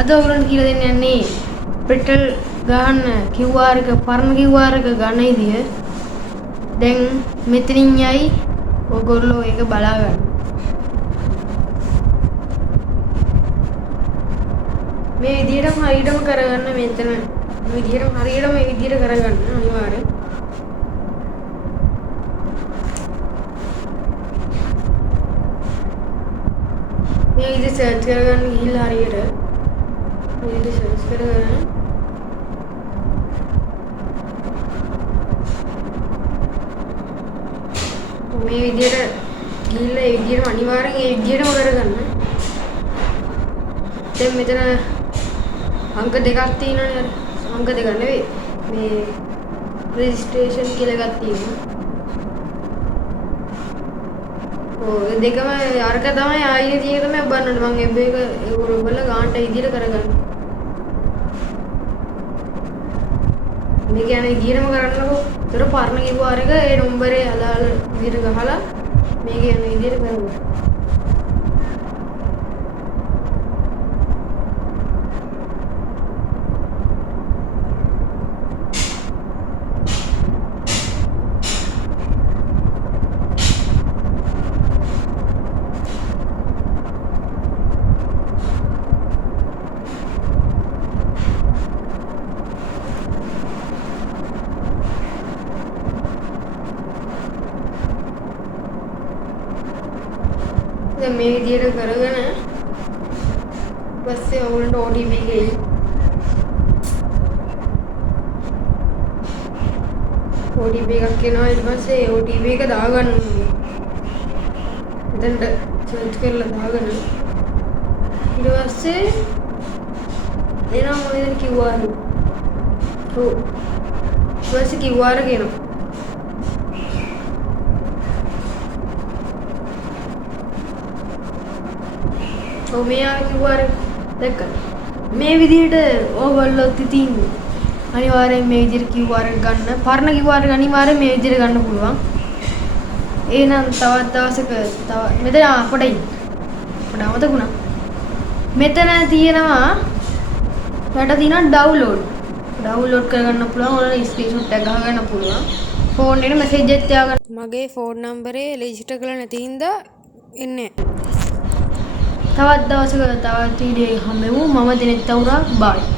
අද ඔයගොල්ලන්ට කියලා දෙන්න යන්නේ පෙට්‍රල් ගහන්න QR එක පරණ QR එක ගන්න ඉදිය. දැන් මෙතනින් යයි ඔයගොල්ලෝ ඒක බලා ගන්න. මේ විදිහටම හරියටම කරගන්න මෙතන. මේ විදිහටම හරියටම මේ විදිහට කරගන්න අනිවාර්යෙන්. මේ විදිහට සර්ච් කරගන්න ගිහිල්ලා හරියට මේ විදිහට සර්ච් කරගන්න. මේ විදිහට ගිහිල්ලා ඒ විදිහටම අනිවාර්යෙන් ඒ විදිහටම කරගන්න. දැන් මෙතන අංක දෙකක් තියෙනවනේ. අංක දෙක නෙවෙයි. මේ රෙජිස්ට්‍රේෂන් කියලා එකක් තියෙනවා. ඔය දෙකම අරක තමයි ආයෙ තියෙක තමයි බලන්න මම එබ් එක ඒගොල්ලෝ බලලා ගානට ඉදිරියට කරගන්න. මේ කියන්නේ ඉදිරියටම කරන්නකො. ඒතර පරණ කිව්වාර එක ඒ නම්බරේ අදාළ විදිහට ගහලා මේ කියන්නේ ඉදිරියට කරගන්න. දැන් මේ විදිහට කරගෙන පස්සේ ඔයගොල්ලන්ට OTP එක එයි. OTP එකක් එනවා ඊට පස්සේ OTP එක දාගන්න ඕනේ. එතනට සර්ච් කරලා දාගන්න. ඊට පස්සේ එනවා මොකද QR. ඔව්. ඊට පස්සේ QR එක එනවා. ඔව් මේ ආවේ QR දැක්කද? මේ විදිහට ඕගොල්ලෝ ඉතින් අනිවාර්යෙන් මේ විදිහට QR එක ගන්න. පරණ QR එක අනිවාර්යෙන් මේ විදිහට ගන්න පුළුවන්. එහෙනම් තවත් දවසක තව මෙතන පොඩයි. පොඩ අමතකුණා. මෙතන තියෙනවා යට තියෙනවා ඩවුන්ලෝඩ්. ඩවුන්ලෝඩ් කරගන්න පුළුවන්. ඔයාලා ස්ක්‍රීන්ෂොට් එක ගහගන්න පුළුවන්. ෆෝන් එකට මැසේජ් එකක් තියාගන්න. මගේ ෆෝන් නම්බරේ රෙජිස්ටර් කරලා නැති හින්දා එන්නේ නැහැ. තවත් දවසක තවත් වීඩියෝ එකක් හම්බෙමු. මම දිනෙත් තවුරා බයි.